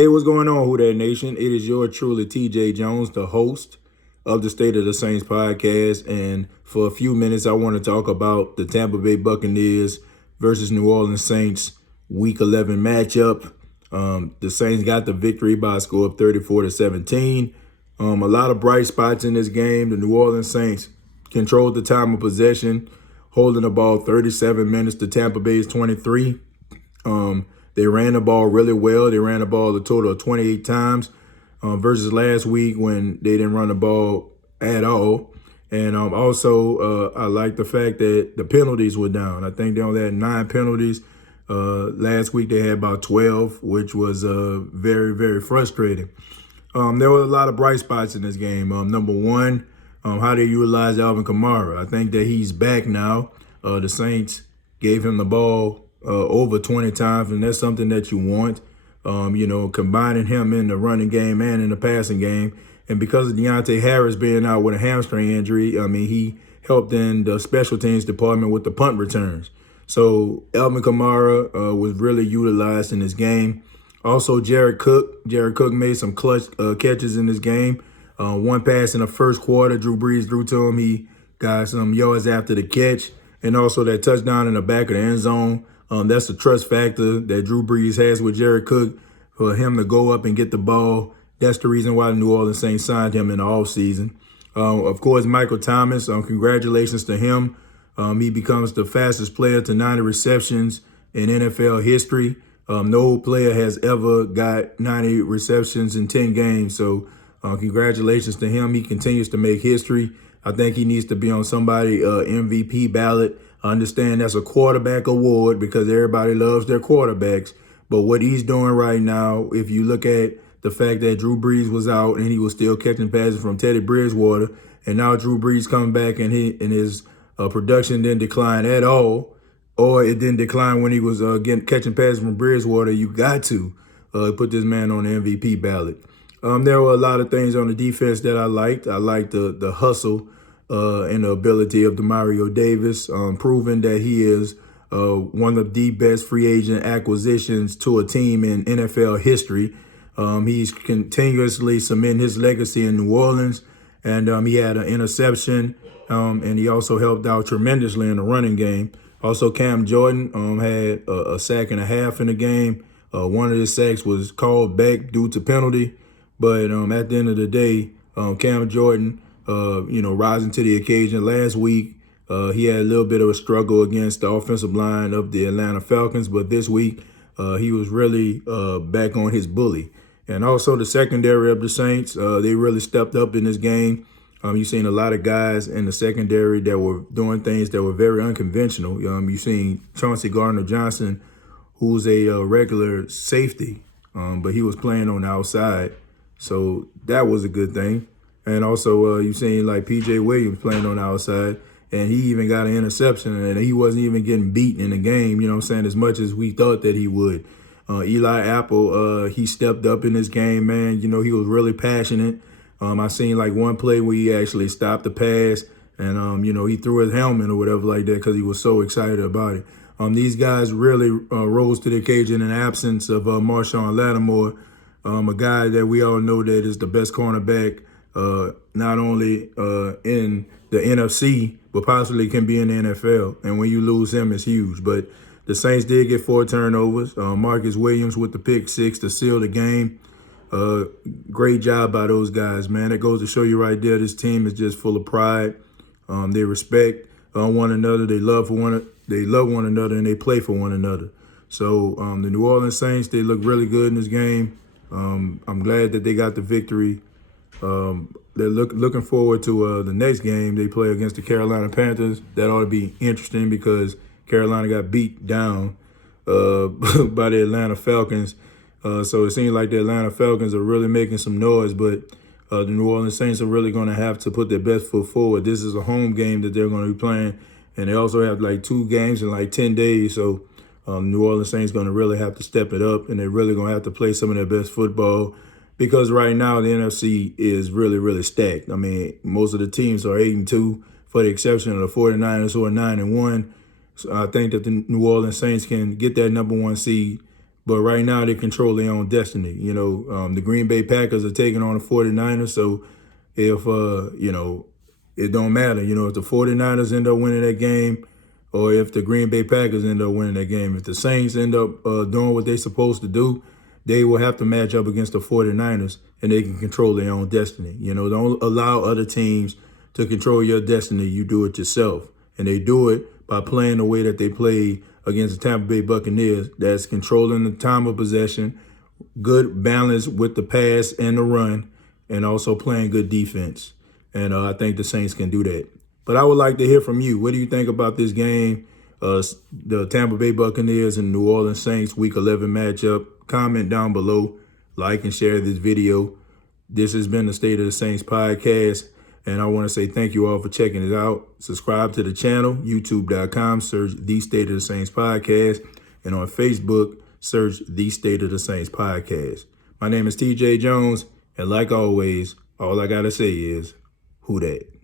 Hey, what's going on, Who That Nation? It is your truly TJ Jones, the host of the State of the Saints podcast. And for a few minutes, I want to talk about the Tampa Bay Buccaneers versus New Orleans Saints Week 11 matchup. The Saints got the victory by a score of 34-17. A lot of bright spots in this game. The New Orleans Saints controlled the time of possession, holding the ball 37 minutes to Tampa Bay's 23. They ran the ball really well. They ran the ball a total of 28 times versus last week when they didn't run the ball at all. And also, I like the fact that the penalties were down. I think they only had 9 penalties. Last week they had about 12, which was very, very frustrating. There were a lot of bright spots in this game. Number one, how they utilize Alvin Kamara. I think that he's back now. The Saints gave him the ball over 20 times, and that's something that you want. Combining him in the running game and in the passing game. And because of Deontay Harris being out with a hamstring injury, he helped in the special teams department with the punt returns. So Alvin Kamara was really utilized in this game. Also, Jared Cook made some clutch catches in this game. One pass in the first quarter, Drew Brees threw to him. He got some yards after the catch. And also that touchdown in the back of the end zone. That's the trust factor that Drew Brees has with Jared Cook for him to go up and get the ball. That's the reason why the New Orleans Saints signed him in the offseason. Of course, Michael Thomas, congratulations to him. He becomes the fastest player to 90 receptions in NFL history. No player has ever got 90 receptions in 10 games. So congratulations to him. He continues to make history. I think he needs to be on somebody MVP ballot. I understand that's a quarterback award because everybody loves their quarterbacks. But what he's doing right now, if you look at the fact that Drew Brees was out and he was still catching passes from Teddy Bridgewater, and now Drew Brees coming back and his production didn't decline at all, or it didn't decline when he was catching passes from Bridgewater, you got to put this man on the MVP ballot. There were a lot of things on the defense that I liked. I liked the hustle and the ability of Demario Davis, proving that he is one of the best free agent acquisitions to a team in NFL history. He's continuously cementing his legacy in New Orleans, and he had an interception, and he also helped out tremendously in the running game. Also, Cam Jordan had a sack and a half in the game. One of his sacks was called back due to penalty, but at the end of the day, Cam Jordan, rising to the occasion. Last week, he had a little bit of a struggle against the offensive line of the Atlanta Falcons, but this week he was really back on his bully. And also the secondary of the Saints, they really stepped up in this game. You've seen a lot of guys in the secondary that were doing things that were very unconventional. You've seen Chauncey Gardner-Johnson, who's a regular safety, but he was playing on the outside. So that was a good thing. And also you've seen like P.J. Williams playing on the outside, and he even got an interception, and he wasn't even getting beat in the game, as much as we thought that he would. Eli Apple, he stepped up in this game, man. He was really passionate. I seen like one play where he actually stopped the pass and, he threw his helmet or whatever like that because he was so excited about it. These guys really rose to the occasion in the absence of Marshawn Lattimore, a guy that we all know that is the best cornerback, not only in the NFC, but possibly can be in the NFL. And when you lose him, it's huge. But the Saints did get 4 turnovers. Marcus Williams with the pick 6 to seal the game. Great job by those guys, man. It goes to show you right there, this team is just full of pride. They respect one another. They love one another, and they play for one another. So the New Orleans Saints, they look really good in this game. I'm glad that they got the victory. They're looking forward to the next game they play against the Carolina Panthers. That ought to be interesting because Carolina got beat down by the Atlanta Falcons. So it seems like the Atlanta Falcons are really making some noise, but the New Orleans Saints are really going to have to put their best foot forward. This is a home game that they're going to be playing, and they also have like 2 games in like 10 days. So New Orleans Saints going to really have to step it up, and they're really going to have to play some of their best football because right now the NFC is really, really stacked. I mean, most of the teams are 8-2 for the exception of the 49ers who are 9-1. So I think that the New Orleans Saints can get that number 1 seed. But right now, they control their own destiny. The Green Bay Packers are taking on the 49ers. So if, it don't matter. If the 49ers end up winning that game or if the Green Bay Packers end up winning that game, if the Saints end up doing what they're supposed to do, they will have to match up against the 49ers and they can control their own destiny. Don't allow other teams to control your destiny. You do it yourself. And they do it by playing the way that they played against the Tampa Bay Buccaneers. That's controlling the time of possession, good balance with the pass and the run, and also playing good defense. And I think the Saints can do that. But I would like to hear from you. What do you think about this game? The Tampa Bay Buccaneers and New Orleans Saints Week 11 matchup. Comment down below. Like and share this video. This has been the State of the Saints podcast. And I want to say thank you all for checking it out. Subscribe to the channel, youtube.com, search The State of the Saints podcast. And on Facebook, search The State of the Saints podcast. My name is TJ Jones. And like always, all I got to say is, who dat?